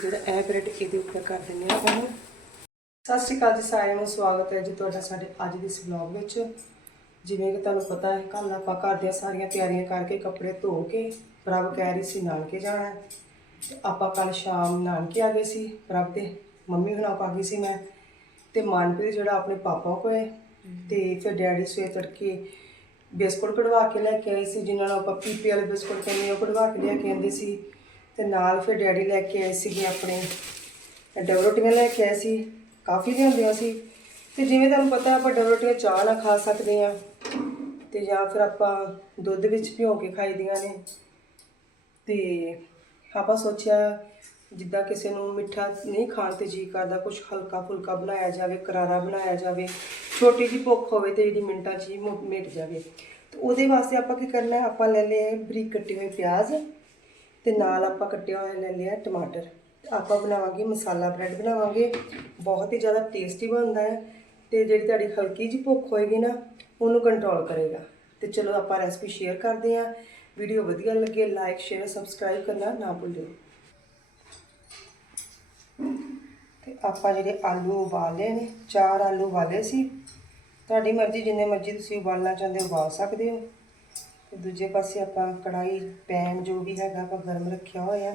ਜਿਹੜਾ ਇਹ ਬ੍ਰੈਡ ਇਹਦੇ ਉੱਪਰ ਕਰ ਦਿੰਦੇ ਆ ਉਹਨੂੰ ਸਤਿ ਸ਼੍ਰੀ ਅਕਾਲ ਜੀ, ਸਾਰਿਆਂ ਨੂੰ ਸਵਾਗਤ ਹੈ ਜੀ ਤੁਹਾਡਾ ਸਾਡੇ ਅੱਜ ਦੇ ਇਸ ਵਲੌਗ ਵਿੱਚ। ਜਿਵੇਂ ਕਿ ਤੁਹਾਨੂੰ ਪਤਾ ਹੈ ਕੱਲ ਆਪਾਂ ਘਰ ਦੀਆਂ ਸਾਰੀਆਂ ਤਿਆਰੀਆਂ ਕਰਕੇ ਕੱਪੜੇ ਧੋ ਕੇ, ਪ੍ਰਭ ਕਹਿ ਰਹੀ ਸੀ ਨਾਨਕੇ ਜਾਣਾ ਤੇ ਆਪਾਂ ਕੱਲ ਸ਼ਾਮ ਨਾਨਕੇ ਆ ਗਏ ਸੀ, ਪ੍ਰਭ ਦੇ ਮੰਮੀ ਹੁਣਾਂ ਕੋਲ ਆ ਗਈ ਸੀ ਮੈਂ। ਤੇ ਮਨਪ੍ਰੀਤ ਜਿਹੜਾ ਆਪਣੇ ਪਾਪਾ ਕੋਲ ਹੈ, ਤੇ ਫਿਰ ਡੈਡੀ ਸਵੇਰ ਤੜਕੇ ਬਿਸਕੁਟ ਕਢਵਾ ਕੇ ਲੈ ਕੇ ਆਏ ਸੀ, ਜਿਨ੍ਹਾਂ ਨੂੰ ਆਪਾਂ ਪੀਪੀ ਵਾਲੇ ਬਿਸਕੁਟ ਕਹਿੰਦੇ ਉਹ ਕਢਵਾ ਕੇ ਲਿਆ ਕੇ ਆਂਦੇ ਸੀ। ਤੇ ਨਾਲ ਫਿਰ ਡੈਡੀ ਲੈ ਕੇ ਆਏ ਸੀਗੇ ਆਪਣੇ। ਡਬਲ ਰੋਟੀਆਂ ਲੈ ਕੇ ਆਏ ਸੀ, ਕਾਫੀ ਲਿਆਉਂਦੀਆਂ ਸੀ। ਤੇ ਜਿਵੇਂ ਤੁਹਾਨੂੰ ਪਤਾ ਆਪਾਂ ਡਬਲ ਰੋਟੀਆਂ ਚਾਹ ਨਾਲ ਖਾ ਸਕਦੇ ਆ ਤੇ ਜਾਂ ਫਿਰ ਆਪਾਂ ਦੁੱਧ ਵਿੱਚ ਭਿਓ ਕੇ ਖਾਈਦੀਆਂ ਨੇ। ਤੇ ਆਪਾਂ ਸੋਚਿਆ ਜਿੱਦਾਂ ਕਿਸੇ ਨੂੰ ਮਿੱਠਾ ਨਹੀਂ ਖਾਣ ਤੇ ਜੀ ਕਰਦਾ ਕੁਝ ਹਲਕਾ ਫੁਲਕਾ ਬਣਾਇਆ ਜਾਵੇ, ਕਰਾਰਾ ਬਣਾਇਆ ਜਾਵੇ, ਛੋਟੀ ਜਿਹੀ ਭੁੱਖ ਹੋਵੇ ਤੇ ਜਿਹੜੀ ਮਿੰਟਾਂ 'ਚ ਹੀ ਮਿਟ ਜਾਵੇ। ਤੇ ਉਹਦੇ ਵਾਸਤੇ ਆਪਾਂ ਕੀ ਕਰਨਾ ਹੈ ਆਪਾਂ ਲੈ ਲਏ ਬਰੀਕ ਕੱਟੇ ਹੋਏ ਪਿਆਜ਼ ਤੇ ਨਾਲ ਆਪਾਂ ਕੱਟਿਆ ਹੋਇਆ ਲੈ ਲਿਆ ਟਮਾਟਰ। ਆਪਾਂ ਬਣਾਵਾਂਗੇ ਮਸਾਲਾ ਬ੍ਰੈਡ ਬਣਾਵਾਂਗੇ। ਬਹੁਤ ਹੀ ਜ਼ਿਆਦਾ ਟੇਸਟੀ ਬਣਦਾ ਹੈ ਤੇ ਜਿਹੜੀ ਤੁਹਾਡੀ ਹਲਕੀ ਜਿਹੀ ਭੁੱਖ ਹੋਏਗੀ ਨਾ, ਉਹਨੂੰ ਕੰਟਰੋਲ ਕਰੇਗਾ। ਤੇ ਚਲੋ ਆਪਾਂ ਰੈਸਪੀ ਸ਼ੇਅਰ ਕਰਦੇ ਹਾਂ। ਵੀਡੀਓ ਵਧੀਆ ਲੱਗੇ ਲਾਈਕ ਸ਼ੇਅਰ ਸਬਸਕ੍ਰਾਈਬ ਕਰਨਾ ਨਾ ਭੁੱਲਿਓ। ਤੇ ਆਪਾਂ ਜਿਹੜੇ ਆਲੂ ਉਬਾਲੇ ਨੇ, ਚਾਰ ਆਲੂ ਉਬਾਲੇ ਸੀ। ਤੁਹਾਡੀ ਮਰਜ਼ੀ, ਜਿੰਨੇ ਮਰਜ਼ੀ ਤੁਸੀਂ ਉਬਾਲਣਾ ਚਾਹੁੰਦੇ ਹੋ ਉਬਾਲ ਸਕਦੇ ਹੋ। ਤੇ ਦੂਜੇ ਪਾਸੇ ਆਪਾਂ ਕੜਾਈ ਪੈਨ ਜੋ ਵੀ ਹੈਗਾ ਆਪਾਂ ਗਰਮ ਰੱਖਿਆ ਹੋਇਆ,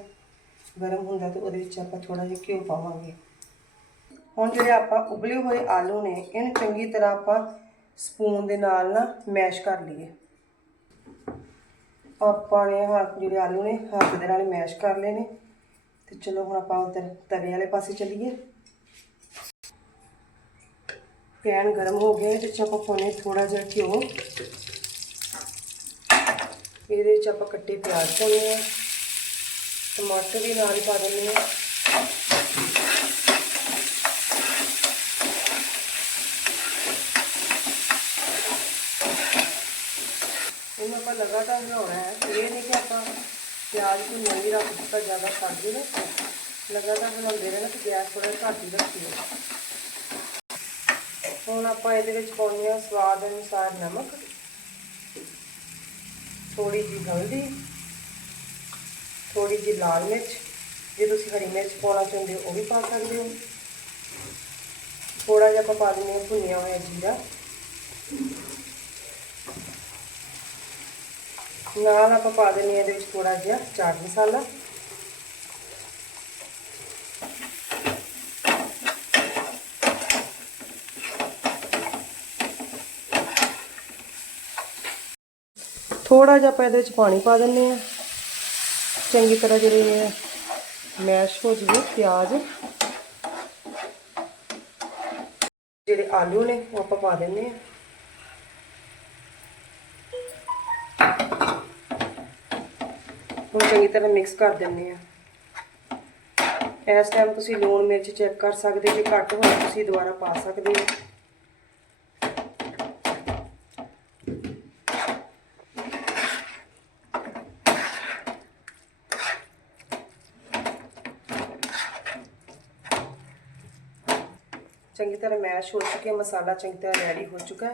ਗਰਮ ਹੁੰਦਾ ਤੇ ਉਹਦੇ ਵਿੱਚ ਆਪਾਂ ਥੋੜਾ ਜਿਹਾ ਘਿਓ ਪਾਵਾਂਗੇ। ਹੁਣ ਜਿਹੜੇ ਆਪਾਂ ਉਬਲੇ ਹੋਏ ਆਲੂ ਨੇ, ਇਹਨੂੰ ਚੰਗੀ ਤਰ੍ਹਾਂ ਆਪਾਂ ਸਪੂਨ ਦੇ ਨਾਲ ਨਾ ਮੈਸ਼ ਕਰ ਲਈਏ। ਆਪਾਂ ਨੇ ਹੱਥ ਜਿਹੜੇ ਆਲੂ ਨੇ, ਹੱਥ ਦੇ ਨਾਲ ਮੈਸ਼ ਕਰ ਲਏ ਨੇ। ਤੇ ਚਲੋ ਹੁਣ ਆਪਾਂ ਉਧਰ ਤਵੇ ਵਾਲੇ ਪਾਸੇ ਚੱਲੀਏ। ਪੈਨ ਗਰਮ ਹੋ ਗਿਆ ਤੇ ਚ ਆਪਾਂ ਪਾਉਣੇ ਥੋੜਾ ਜਿਹਾ ਘਿਓ। ਇਹਦੇ ਵਿੱਚ ਆਪਾਂ ਕੱਟੇ ਪਿਆਜ਼ ਪਾਉਣੇ ਆ, ਟਮਾਟਰ ਵੀ ਨਾਲ ਹੀ ਪਾ ਦਿੰਦੇ ਆ। ਇਹਨੂੰ ਆਪਾਂ ਲਗਾਤਾਰ ਬਣਾਉਣਾ ਹੈ ਇਹ ਨਹੀਂ ਕਿ ਆਪਾਂ ਪਿਆਜ਼ ਨੂੰ ਨਹੀਂ ਰੱਖ ਦਿੱਤਾ, ਜ਼ਿਆਦਾ ਸੜ ਜੇ ਨਾ ਲਗਾਤਾਰ ਬਣਾਉਂਦੇ ਰਹਿਣਾ ਤੇ ਗੈਸ ਥੋੜਾ ਘੱਟ ਹੀ ਰੱਖੀਏ। ਹੁਣ ਆਪਾਂ ਇਹਦੇ ਵਿੱਚ ਪਾਉਂਦੇ ਹਾਂ ਸਵਾਦ ਅਨੁਸਾਰ ਨਮਕ। ਥੋੜੀ ਜਿਹੀ ਹਲਦੀ ਥੋੜੀ ਜਿਹੀ ਲਾਲ ਮਿਰਚ, ਜੇ ਤੁਸੀਂ ਹਰੀ ਮਿਰਚ ਪਾਉਣਾ ਚਾਹੁੰਦੇ ਹੋ ਉਹ ਵੀ ਪਾ ਸਕਦੇ ਹੋ। ਥੋੜਾ ਜਿਹਾ ਆਪਾਂ ਪਾ ਦਿੰਦੇ ਹਾਂ ਭੁੰਨਿਆ ਹੋਇਆ ਜੀਰਾ। ਨਾਲ ਆਪਾਂ ਪਾ ਦਿੰਦੇ ਹਾਂ ਇਹਦੇ ਵਿੱਚ ਥੋੜਾ ਜਿਹਾ ਚਾਟ ਮਸਾਲਾ। ਥੋੜਾ ਜਿਹਾ ਆਪਾਂ ਇਹਦੇ ਵਿੱਚ ਪਾਣੀ ਪਾ ਦਿੰਦੇ ਹਾਂ। ਚੰਗੀ ਤਰ੍ਹਾਂ ਜਿਹੜੇ ਮੈਸ਼ ਹੋ ਜਵੇ ਪਿਆਜ਼। ਜਿਹੜੇ ਆਲੂ ਨੇ, ਉਹ ਆਪਾਂ ਪਾ ਦਿੰਦੇ ਹਾਂ। ਹੁਣ ਚੰਗੀ ਤਰ੍ਹਾਂ ਮਿਕਸ ਕਰ ਦਿੰਦੇ ਆ ਇਸ ਟਾਈਮ ਤੁਸੀਂ ਲੂਣ ਮਿਰਚ ਚੈੱਕ ਕਰ ਸਕਦੇ ਜੇ ਘੱਟ ਹੋਏ ਤੁਸੀਂ ਦੁਬਾਰਾ ਪਾ ਸਕਦੇ ਹੋ। ਚੰਗੀ ਤਰ੍ਹਾਂ ਮੈਸ਼ ਹੋ ਚੁੱਕੇ, ਮਸਾਲਾ ਚੰਗੀ ਤਰ੍ਹਾਂ ਰੈਡੀ ਹੋ ਚੁੱਕਾ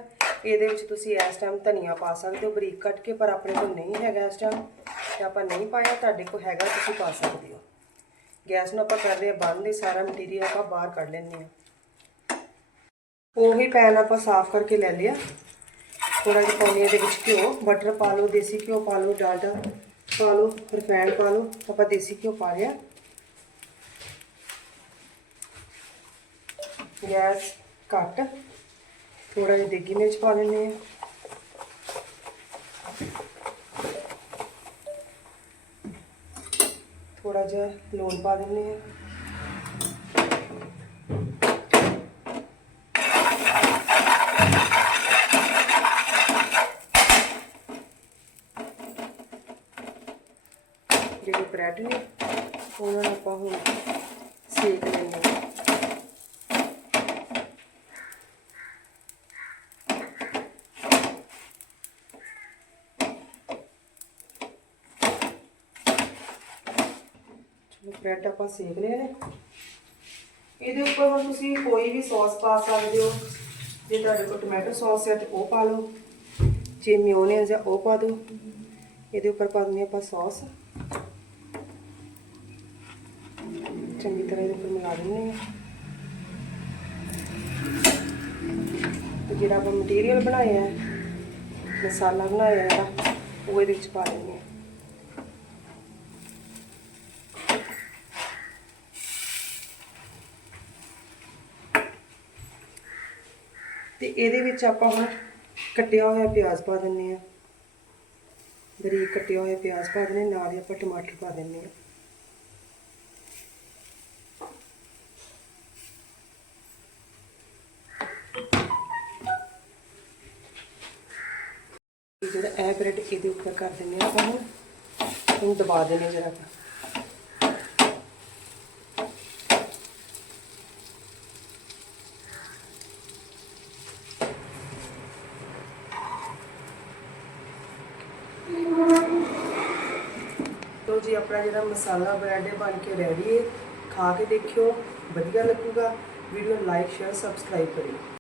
ਇਹਦੇ ਵਿੱਚ ਤੁਸੀਂ ਇਸ ਟਾਈਮ ਧਨੀਆ ਪਾ ਸਕਦੇ ਹੋ, ਬਰੀਕ ਕੱਟ ਕੇ, ਪਰ ਆਪਣੇ ਕੋਲ ਨਹੀਂ ਹੈਗਾ ਇਸ ਟਾਈਮ ਤੇ ਆਪਾਂ ਨਹੀਂ ਪਾਇਆ, ਤੁਹਾਡੇ ਕੋਲ ਹੈਗਾ, ਤੁਸੀਂ ਪਾ ਸਕਦੇ ਹੋ। ਗੈਸ ਨੂੰ ਆਪਾਂ ਕਰਦੇ ਰਹੇ ਹਾਂ ਬੰਦ, ਇਹ ਸਾਰਾ ਮਟੀਰੀਅਲ ਆਪਾਂ ਬਾਹਰ ਕੱਢ ਲੈਂਦੇ ਹਾਂ। ਉਹੀ ਪੈਨ ਆਪਾਂ ਸਾਫ਼ ਕਰਕੇ ਲੈ ਲਿਆ। ਥੋੜਾ ਜਿਹਾ ਪਾਉਣੀ ਦੇ ਵਿੱਚ ਘਿਓ ਬਟਰ ਪਾ ਲਓ, ਦੇਸੀ ਘਿਓ ਪਾ ਲਓ, ਡਾਲਡਾ ਪਾ ਲਓ ਰਿਫਾਈਂਡ ਪਾ ਲਓ। ਆਪਾਂ ਦੇਸੀ ਘਿਓ ਪਾ ਲਿਆ। ਗੈਸ ਘੱਟ ਥੋੜਾ ਜਿਹਾ ਦੇਗੀ ਮਿਰਚ ਪਾ ਲੈਂਦੇ ਆ ਥੋੜਾ ਜਿਹਾ ਲੂਣ ਪਾ ਦਿੰਦੇ ਆ ਜਿਹੜੇ ਬ੍ਰੈਡ ਨੇ, ਉਹਨਾਂ ਨੂੰ ਆਪਾਂ ਹੁਣ ਸੇਕ ਲੈਂਦੇ ਹਾਂ। ਬ੍ਰੈਡ ਆਪਾਂ ਸੇਕ ਲਏ ਨੇ। ਇਹਦੇ ਉੱਪਰ ਹੁਣ ਤੁਸੀਂ ਕੋਈ ਵੀ ਸੌਸ ਪਾ ਸਕਦੇ ਹੋ। ਜੇ ਤੁਹਾਡੇ ਕੋਲ ਟੋਮੈਟੋ ਸੌਸ ਹੈ ਤੇ ਉਹ ਪਾ ਲਓ। ਜੇ ਮਿਓਨੀਜ਼ ਹੈ ਉਹ ਪਾ ਦਿਓ। ਇਹਦੇ ਉੱਪਰ ਪਾ ਦਿੰਦੇ ਆਪਾਂ ਸੌਸ। ਚੰਗੀ ਤਰ੍ਹਾਂ ਇਹਦੇ ਉੱਪਰ ਮਿਲਾ ਦਿੰਦੇ ਹਾਂ। ਤੇ ਜਿਹੜਾ ਆਪਾਂ ਮਟੀਰੀਅਲ ਬਣਾਇਆ ਹੈ, ਮਸਾਲਾ ਬਣਾਇਆ ਹੈ, ਉਹ ਇਹਦੇ ਵਿੱਚ ਪਾ ਦਿੰਦੇ ਹਾਂ। ਤੇ ਇਹਦੇ ਵਿੱਚ ਆਪਾਂ ਹੁਣ ਕੱਟਿਆ ਹੋਇਆ ਪਿਆਜ਼ ਪਾ ਦਿੰਨੇ ਆ ਬਰੀਕ ਕੱਟਿਆ ਹੋਇਆ ਪਿਆਜ਼ ਪਾ ਦਿੰਨੇ ਨਾਲ ਹੀ ਆਪਾਂ ਟਮਾਟਰ ਪਾ ਦਿੰਨੇ ਆ ਜਿਹੜਾ ਇਹ ਬ੍ਰੈਡ ਇਹਦੇ ਉੱਪਰ ਕਰ ਦਿੰਨੇ ਆ ਆਪਾਂ ਹੁਣ। ਇਹਨੂੰ ਦਬਾ ਦਿੰਨੇ ਜਰਾ ਆਪਾਂ ਲੋ ਜੀ, ਆਪਣਾ ਜਿਹੜਾ ਮਸਾਲਾ ਬ੍ਰੈਡ ਬਣ ਕੇ ਰੈਡੀ ਹੈ। ਖਾ ਕੇ ਦੇਖਿਓ, ਵਧੀਆ ਲੱਗੂਗਾ। ਵੀਡੀਓ ਲਾਈਕ ਸ਼ੇਅਰ ਸਬਸਕ੍ਰਾਈਬ ਕਰਿਓ।